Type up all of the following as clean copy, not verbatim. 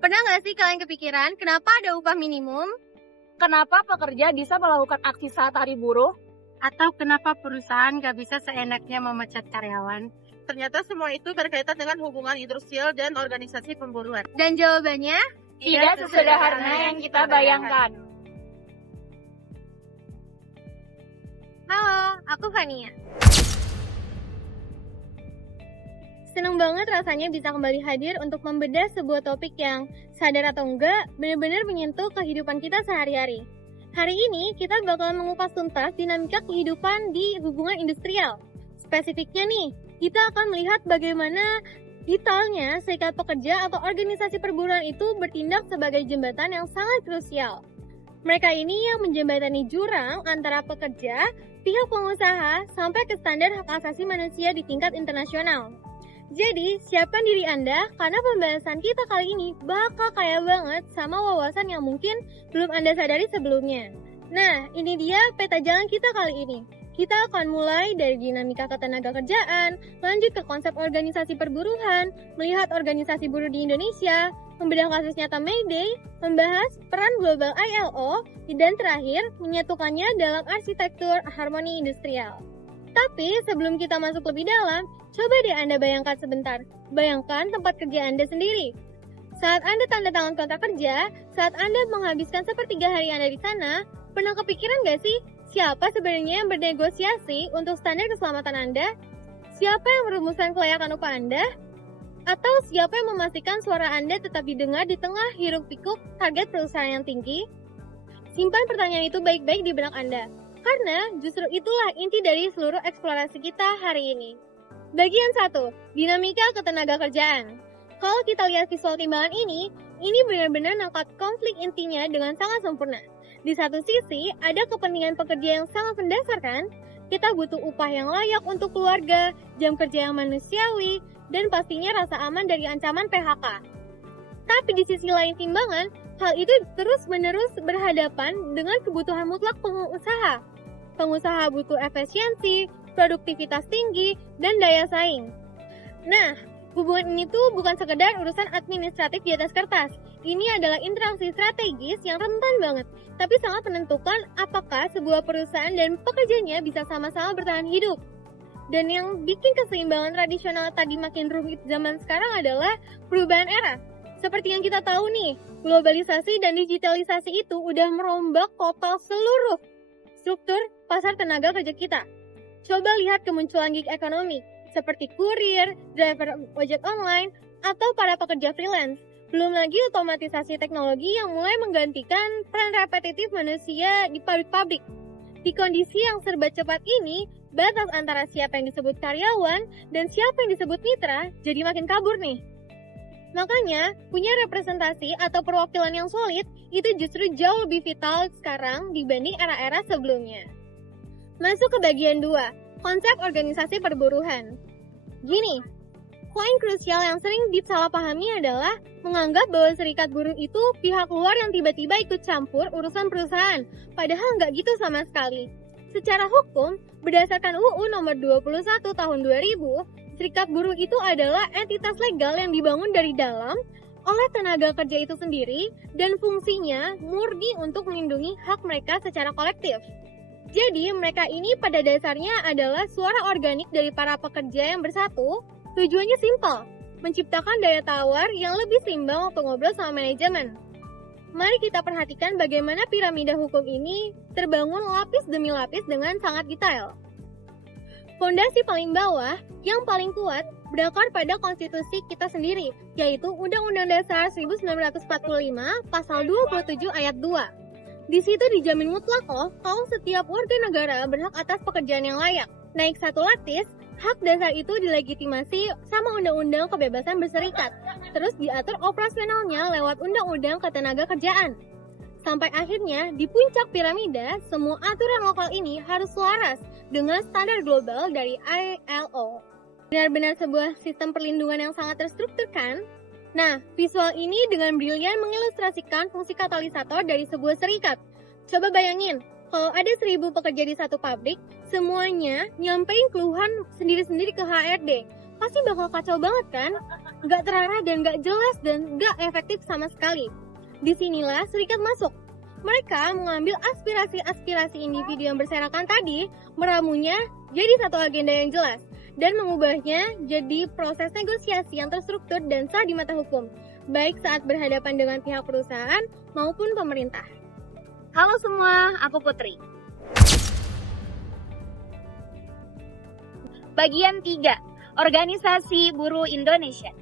Pernah nggak sih kalian kepikiran kenapa ada upah minimum? Kenapa pekerja bisa melakukan aksi saat hari buruh? Atau kenapa perusahaan nggak bisa seenaknya memecat karyawan? Ternyata semua itu berkaitan dengan hubungan industrial dan organisasi pemburuan. Dan jawabannya, Tidak sesederhana yang kita bayangkan. halo, aku Fania. Seneng banget rasanya bisa kembali hadir untuk membedah sebuah topik yang, sadar atau enggak, benar-benar menyentuh kehidupan kita sehari-hari. Hari ini kita bakal mengupas tuntas dinamika kehidupan di hubungan industrial. Spesifiknya nih, kita akan melihat bagaimana detailnya serikat pekerja atau organisasi perburuan itu bertindak sebagai jembatan yang sangat krusial. Mereka ini yang menjembatani jurang antara pekerja, pihak pengusaha, sampai ke standar hak asasi manusia di tingkat internasional. Jadi, siapkan diri Anda karena pembahasan kita kali ini bakal kaya banget sama wawasan yang mungkin belum Anda sadari sebelumnya. Nah, ini dia peta jalan kita kali ini. Kita akan mulai dari dinamika ketenagakerjaan, lanjut ke konsep organisasi perburuhan, melihat organisasi buruh di Indonesia, membedah kasus nyata May Day, membahas peran global ILO, dan terakhir menyatukannya dalam arsitektur harmoni industrial. Tapi sebelum kita masuk lebih dalam, coba deh Anda bayangkan sebentar. Bayangkan tempat kerja Anda sendiri. Saat Anda tanda tangan kontrak kerja, saat Anda menghabiskan sepertiga hari Anda di sana, pernah kepikiran gak sih siapa sebenarnya yang bernegosiasi untuk standar keselamatan Anda? Siapa yang merumuskan kelayakan upah Anda? Atau siapa yang memastikan suara Anda tetap didengar di tengah hiruk-pikuk target perusahaan yang tinggi? Simpan pertanyaan itu baik-baik di benak Anda. Karena justru itulah inti dari seluruh eksplorasi kita hari ini. Bagian 1, dinamika ketenagakerjaan. Kalau kita lihat visual timbangan ini benar-benar nangkap konflik intinya dengan sangat sempurna. Di satu sisi, ada kepentingan pekerja yang sangat mendasar kan? Kita butuh upah yang layak untuk keluarga, jam kerja yang manusiawi, dan pastinya rasa aman dari ancaman PHK. Tapi di sisi lain timbangan, hal itu terus-menerus berhadapan dengan kebutuhan mutlak pengusaha. Pengusaha butuh efisiensi, produktivitas tinggi, dan daya saing. Nah, hubungan ini tuh bukan sekedar urusan administratif di atas kertas. Ini adalah interaksi strategis yang rentan banget, tapi sangat menentukan apakah sebuah perusahaan dan pekerjanya bisa sama-sama bertahan hidup. Dan yang bikin keseimbangan tradisional tadi makin rumit zaman sekarang adalah perubahan era. Seperti yang kita tahu nih, globalisasi dan digitalisasi itu udah merombak total seluruh struktur pasar tenaga kerja kita. Coba lihat kemunculan gig ekonomi, seperti kurir, driver ojek online, atau para pekerja freelance. Belum lagi otomatisasi teknologi yang mulai menggantikan peran repetitif manusia di pabrik-pabrik. Di kondisi yang serba cepat ini, batas antara siapa yang disebut karyawan dan siapa yang disebut mitra jadi makin kabur nih. Makanya, punya representasi atau perwakilan yang solid itu justru jauh lebih vital sekarang dibanding era-era sebelumnya. Masuk ke bagian 2, konsep organisasi perburuhan. Gini, poin krusial yang sering disalahpahami adalah menganggap bahwa serikat buruh itu pihak luar yang tiba-tiba ikut campur urusan perusahaan, padahal nggak gitu sama sekali. Secara hukum, berdasarkan UU nomor 21 tahun 2000, serikat buruh itu adalah entitas legal yang dibangun dari dalam oleh tenaga kerja itu sendiri dan fungsinya murni untuk melindungi hak mereka secara kolektif. Jadi, mereka ini pada dasarnya adalah suara organik dari para pekerja yang bersatu. Tujuannya simpel, menciptakan daya tawar yang lebih seimbang waktu ngobrol sama manajemen. Mari kita perhatikan bagaimana piramida hukum ini terbangun lapis demi lapis dengan sangat detail. Fondasi paling bawah, yang paling kuat, berakar pada konstitusi kita sendiri, yaitu Undang-Undang Dasar 1945, Pasal 27 Ayat 2. Di situ dijamin mutlak loh, kalau setiap warga negara berhak atas pekerjaan yang layak. Naik satu lapis, hak dasar itu dilegitimasi sama Undang-Undang Kebebasan Berserikat, terus diatur operasionalnya lewat Undang-Undang Ketenagakerjaan. Sampai akhirnya, di puncak piramida, semua aturan lokal ini harus selaras dengan standar global dari ILO. Benar-benar sebuah sistem perlindungan yang sangat terstruktur kan? Nah, visual ini dengan brilian mengilustrasikan fungsi katalisator dari sebuah serikat. Coba bayangin, kalau ada 1.000 pekerja di satu pabrik, semuanya nyampein keluhan sendiri-sendiri ke HRD. pasti bakal kacau banget kan? Nggak terarah dan nggak jelas dan nggak efektif sama sekali. Disinilah serikat masuk. Mereka mengambil aspirasi-aspirasi individu yang berserakan tadi, meramunya jadi satu agenda yang jelas, dan mengubahnya jadi proses negosiasi yang terstruktur dan sah di mata hukum, baik saat berhadapan dengan pihak perusahaan maupun pemerintah. Halo semua, aku Putri. Bagian 3, Organisasi Buruh Indonesia.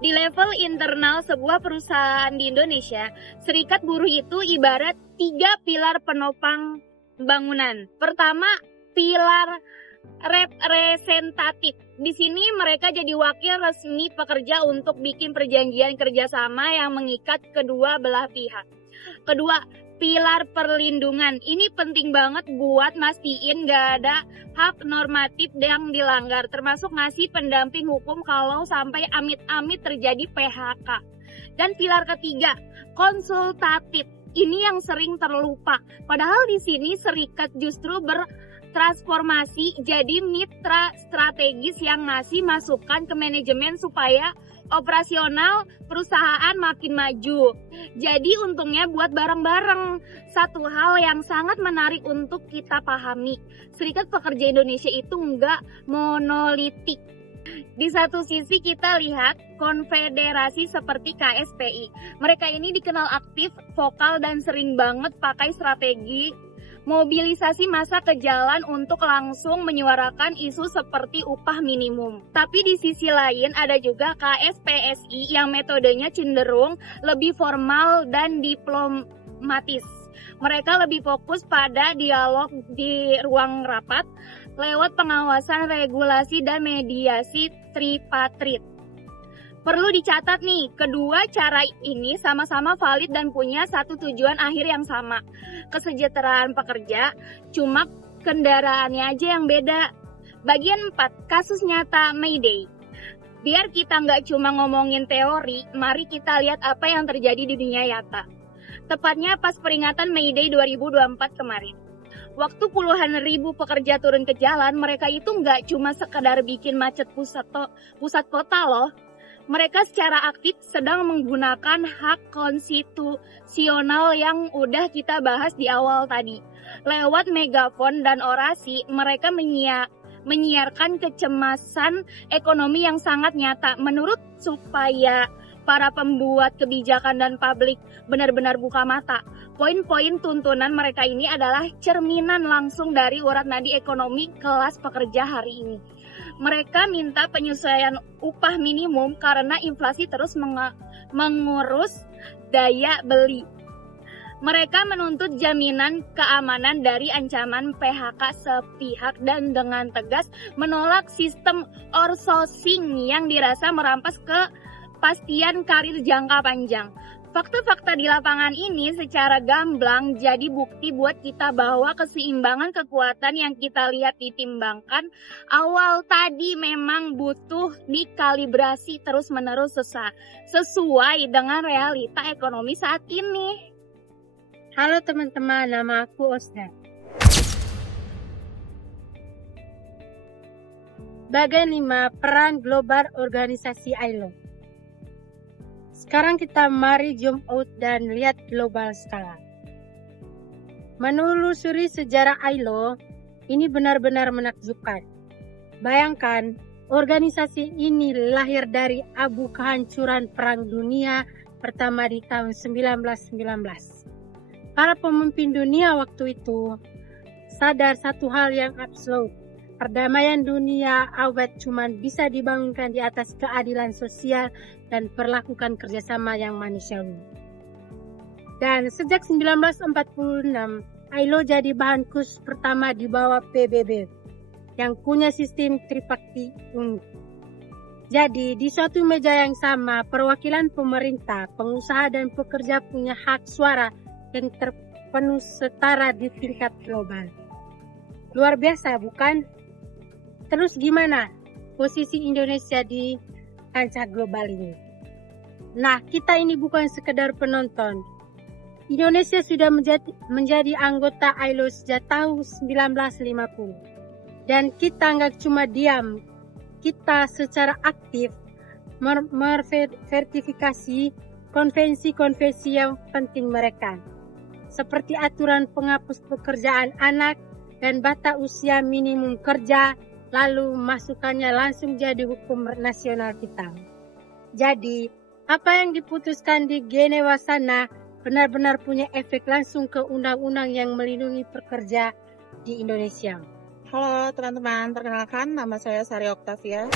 Di level internal sebuah perusahaan di Indonesia, serikat buruh itu ibarat 3 pilar penopang bangunan. Pertama, pilar representatif. Di sini mereka jadi wakil resmi pekerja untuk bikin perjanjian kerjasama yang mengikat kedua belah pihak. Kedua, pilar perlindungan. Ini penting banget buat mastiin gak ada hak normatif yang dilanggar, termasuk ngasih pendamping hukum kalau sampai amit-amit terjadi PHK. Dan pilar ketiga, konsultatif. Ini yang sering terlupa. Padahal di sini serikat justru bertransformasi jadi mitra strategis yang ngasih masukan ke manajemen supaya operasional perusahaan makin maju. Jadi untungnya buat bareng-bareng. Satu hal yang sangat menarik untuk kita pahami, Serikat Pekerja Indonesia itu nggak monolitik. Di satu sisi kita lihat konfederasi seperti KSPI. Mereka ini dikenal aktif, vokal, dan sering banget pakai strategi mobilisasi massa ke jalan untuk langsung menyuarakan isu seperti upah minimum. Tapi di sisi lain ada juga KSPSI yang metodenya cenderung lebih formal dan diplomatis. Mereka lebih fokus pada dialog di ruang rapat lewat pengawasan regulasi dan mediasi tripartit. Perlu dicatat nih, kedua cara ini sama-sama valid dan punya satu tujuan akhir yang sama, kesejahteraan pekerja, cuma kendaraannya aja yang beda. Bagian 4, kasus nyata May Day. Biar kita nggak cuma ngomongin teori, mari kita lihat apa yang terjadi di dunia nyata. Tepatnya pas peringatan May Day 2024 kemarin. Waktu puluhan ribu pekerja turun ke jalan, mereka itu nggak cuma sekedar bikin macet pusat kota loh. Mereka secara aktif sedang menggunakan hak konstitusional yang udah kita bahas di awal tadi. Lewat megafon dan orasi, mereka menyiarkan kecemasan ekonomi yang sangat nyata. Menurut supaya para pembuat kebijakan dan publik benar-benar buka mata. Poin-poin tuntunan mereka ini adalah cerminan langsung dari urat nadi ekonomi kelas pekerja hari ini. Mereka minta penyesuaian upah minimum karena inflasi terus mengurus daya beli. Mereka menuntut jaminan keamanan dari ancaman PHK sepihak dan dengan tegas menolak sistem outsourcing yang dirasa merampas kepastian karir jangka panjang. Fakta-fakta di lapangan ini secara gamblang jadi bukti buat kita bahwa keseimbangan kekuatan yang kita lihat ditimbangkan awal tadi memang butuh dikalibrasi terus-menerus sesuai dengan realita ekonomi saat ini. Halo teman-teman, nama aku Osda. Bagian 5, peran global organisasi ILO. Sekarang kita mari zoom out dan lihat global skala. Menelusuri sejarah ILO, ini benar-benar menakjubkan. Bayangkan, organisasi ini lahir dari abu kehancuran Perang Dunia Pertama di tahun 1919. Para pemimpin dunia waktu itu sadar satu hal yang absolut. Perdamaian dunia awet cuma bisa dibangunkan di atas keadilan sosial dan perlakukan kerjasama yang manusiawi. Dan sejak 1946, ILO jadi bahan khusus pertama di bawah PBB yang punya sistem tripartit unik. Jadi di suatu meja yang sama, perwakilan pemerintah, pengusaha dan pekerja punya hak suara yang terpenuh setara di tingkat global. Luar biasa bukan? Terus gimana posisi Indonesia di kancah global ini? Nah, kita ini bukan sekedar penonton. Indonesia sudah menjadi anggota ILO sejak tahun 1950. Dan kita nggak cuma diam, kita secara aktif memverifikasi konvensi-konvensi yang penting mereka, seperti aturan penghapus pekerjaan anak dan batas usia minimum kerja, lalu masukannya langsung jadi hukum nasional kita. Jadi, apa yang diputuskan di Jenewa sana benar-benar punya efek langsung ke undang-undang yang melindungi pekerja di Indonesia. Halo teman-teman, perkenalkan nama saya Sari Oktavia.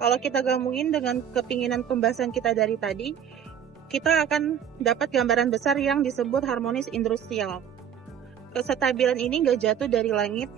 Kalau kita gabungin dengan kepinginan pembahasan kita dari tadi, kita akan dapat gambaran besar yang disebut harmonis industrial. Kestabilan ini nggak jatuh dari langit.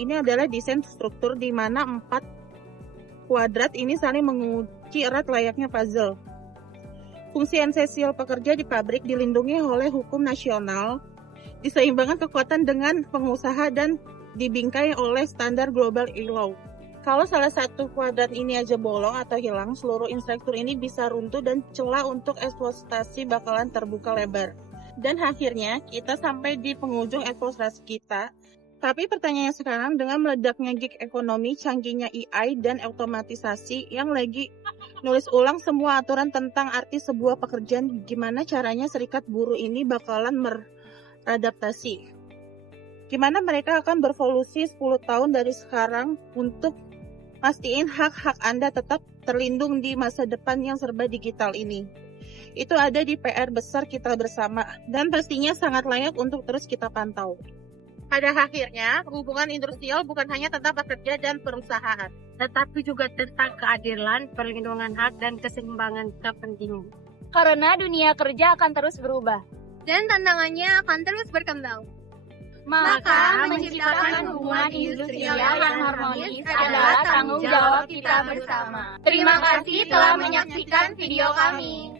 Ini adalah desain struktur di mana 4 kuadrat ini saling mengunci erat layaknya puzzle. Fungsi esensial pekerja di pabrik dilindungi oleh hukum nasional, diseimbangkan kekuatan dengan pengusaha dan dibingkai oleh standar global ILO. Kalau salah satu kuadrat ini aja bolong atau hilang, seluruh infrastruktur ini bisa runtuh dan celah untuk eksploitasi bakalan terbuka lebar. Dan akhirnya kita sampai di penghujung eksploitasi kita. Tapi pertanyaannya sekarang, dengan meledaknya gig ekonomi, canggihnya AI dan otomatisasi yang lagi nulis ulang semua aturan tentang arti sebuah pekerjaan, gimana caranya serikat buruh ini bakalan beradaptasi? Gimana mereka akan berevolusi 10 tahun dari sekarang untuk pastiin hak-hak Anda tetap terlindung di masa depan yang serba digital ini? Itu ada di PR besar kita bersama dan pastinya sangat layak untuk terus kita pantau. Pada akhirnya, hubungan industrial bukan hanya tentang pekerja dan perusahaan, Tetapi juga tentang keadilan, perlindungan hak, dan keseimbangan kepentingan. Karena dunia kerja akan terus berubah. Dan tantangannya akan terus berkembang. Maka menciptakan hubungan industrial yang harmonis adalah tanggung jawab kita bersama. Terima kasih telah menyaksikan video kami.